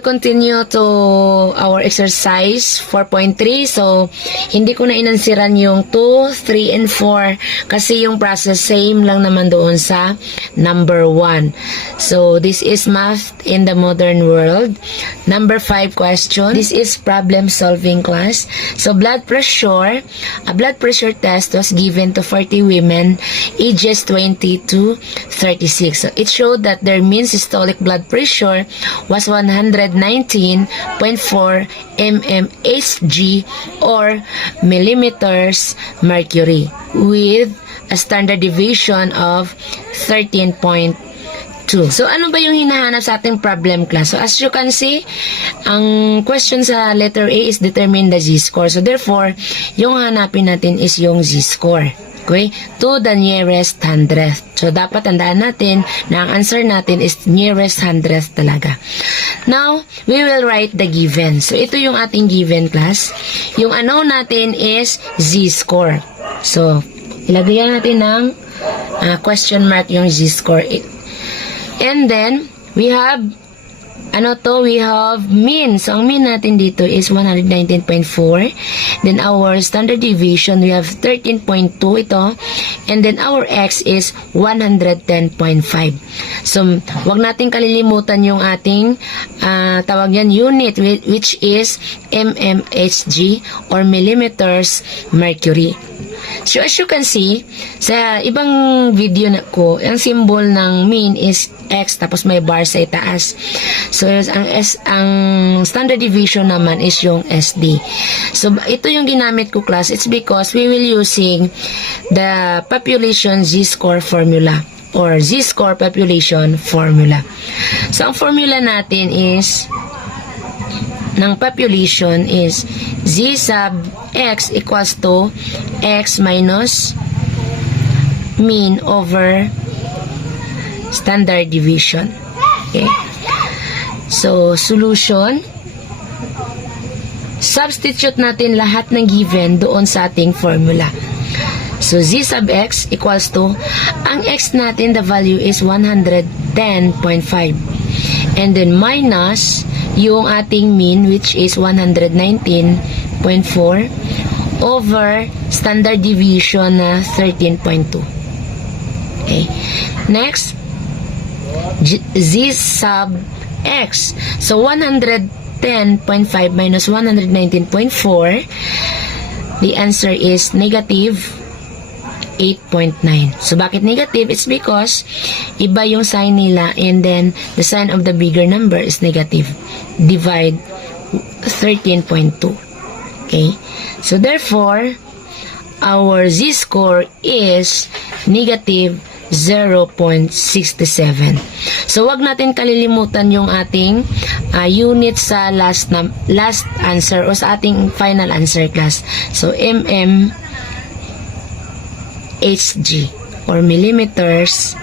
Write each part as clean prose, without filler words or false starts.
will continue to our exercise 4.3. So, hindi ko na inansiran yung 2, 3, and 4 kasi yung process same lang naman doon sa number 1. So, this is math in the modern world. Number 5 question. This is problem solving class. So, a blood pressure test was given to 40 women ages 20 to 36. So, it showed that their mean systolic blood pressure was 119.4 mmHg or millimeters mercury with a standard deviation of 13.2. So, ano ba yung hinahanap sa ating problem class? So, as you can see, ang question sa letter A is determine the z-score. So, therefore, yung hanapin natin is yung z-score. Okay? To the nearest 100th. So, dapat tandaan natin na ang answer natin is nearest 100th talaga. Now, we will write the given. So, ito yung ating given class. Yung ano natin is z-score. So, ilagyan natin ng question mark yung z-score. And then, we have we have mean. So, ang mean natin dito is 119.4. Then, our standard deviation, we have 13.2 ito. And then, our x is 110.5. So, wag natin kalilimutan yung ating tawag yan unit, which is mmHg or millimeters mercury. So, as you can see, sa ibang video na ko, ang symbol ng mean is X, tapos may bar sa itaas. So, ang standard deviation naman is yung SD. So, ito yung ginamit ko class. It's because we will using the population z-score formula or z-score population formula. So, ang formula natin is ng population is z sub x equals to x minus mean over standard deviation. Okay. So, solution. Substitute natin lahat ng given doon sa ating formula. So, z sub x equals to, ang x natin, the value is 110.5. And then, minus yung ating mean, which is 119.4 over standard deviation na 13.2. Okay. Next, z sub x. So, 110.5 minus 119.4, the answer is negative 8.9. So, bakit negative? It's because iba yung sign nila and then the sign of the bigger number is negative. Divide 13.2. Okay? So, therefore, our z-score is negative 0.67. So, wag natin kalilimutan yung ating unit sa last answer o sa ating final answer class. So, mmHg or millimeters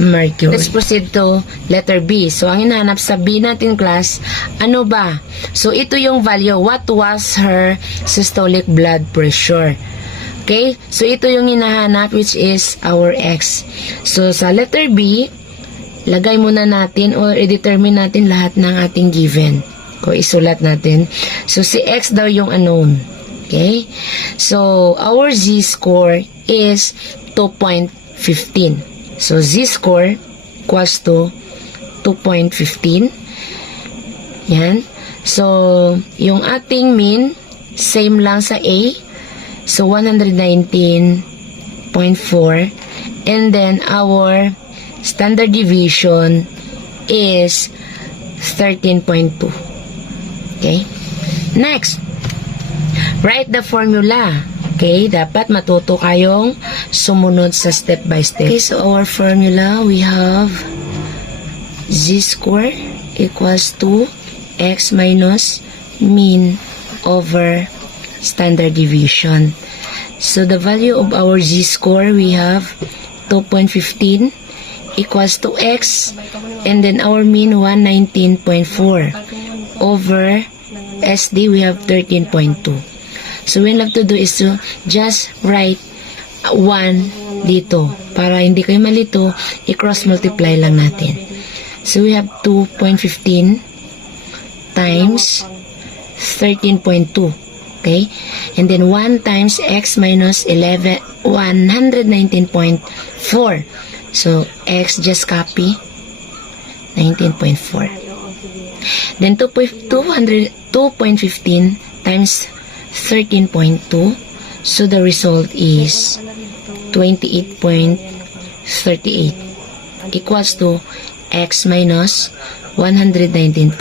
mercury. Let's proceed to letter B. So, ang hinahanap sa B natin class, ano ba? So, ito yung value. What was her systolic blood pressure? Okay? So, ito yung hinahanap which is our X. So, sa letter B, lagay muna natin or i-determine natin lahat ng ating given. So, isulat natin. So, si X daw yung unknown. Okay? So, our Z-score is 2.15. So, Z-score equals to 2.15. Yan. So, yung ating mean, same lang sa A. So, 119.4. And then, our standard deviation is 13.2. Okay? Next, write the formula. Okay? Dapat matuto kayong sumunod sa step by step. Okay, so our formula, we have Z-score equals to X minus mean over standard deviation. So, the value of our Z-score, we have 2.15 equals to X, and then our mean 119.4 over SD, we have 13.2. So, what we have to do is to just write 1 dito. Para hindi kayo malito, i-cross multiply lang natin. So we have 2.15 times 13.2. Okay? And then 1 times x minus 119.4. So x just copy 19.4. Then 2.15 times 13.2. So the result is 28.38 equals to x minus 119.4.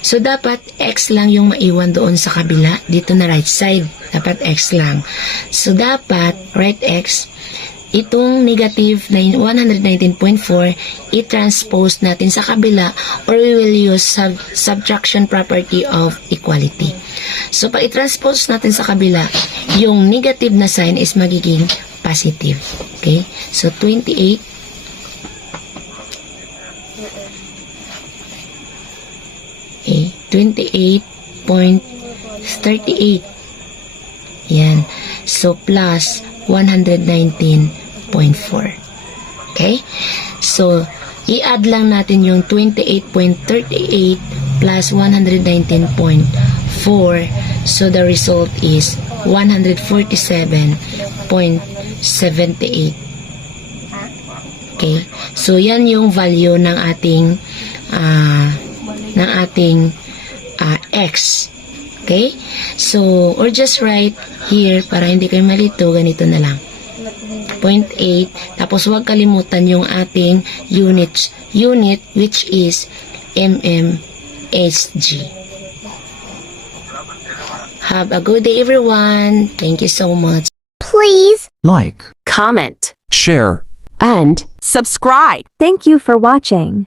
So, dapat x lang yung maiwan doon sa kabila. Dito na right side. Dapat x lang. So, dapat right x, itong negative 119.4, i-transpose natin sa kabila, or we will use subtraction property of equality. So, pag i-transpose natin sa kabila, yung negative na sign is magiging positive. Okay? So, 28 28.38. Yan. So, plus 119.4. Okay? So, i-add lang natin yung 28.38 plus 119.4. So, the result is 147.78. Okay? So, yan yung value ng ating x. Okay? So, or just write here, para hindi kayo malito, ganito na lang. 0.8. Tapos, huwag kalimutan yung ating unit, which is mmHg. Have a good day, everyone. Thank you so much. Please like, comment share, and subscribe. Thank you for watching.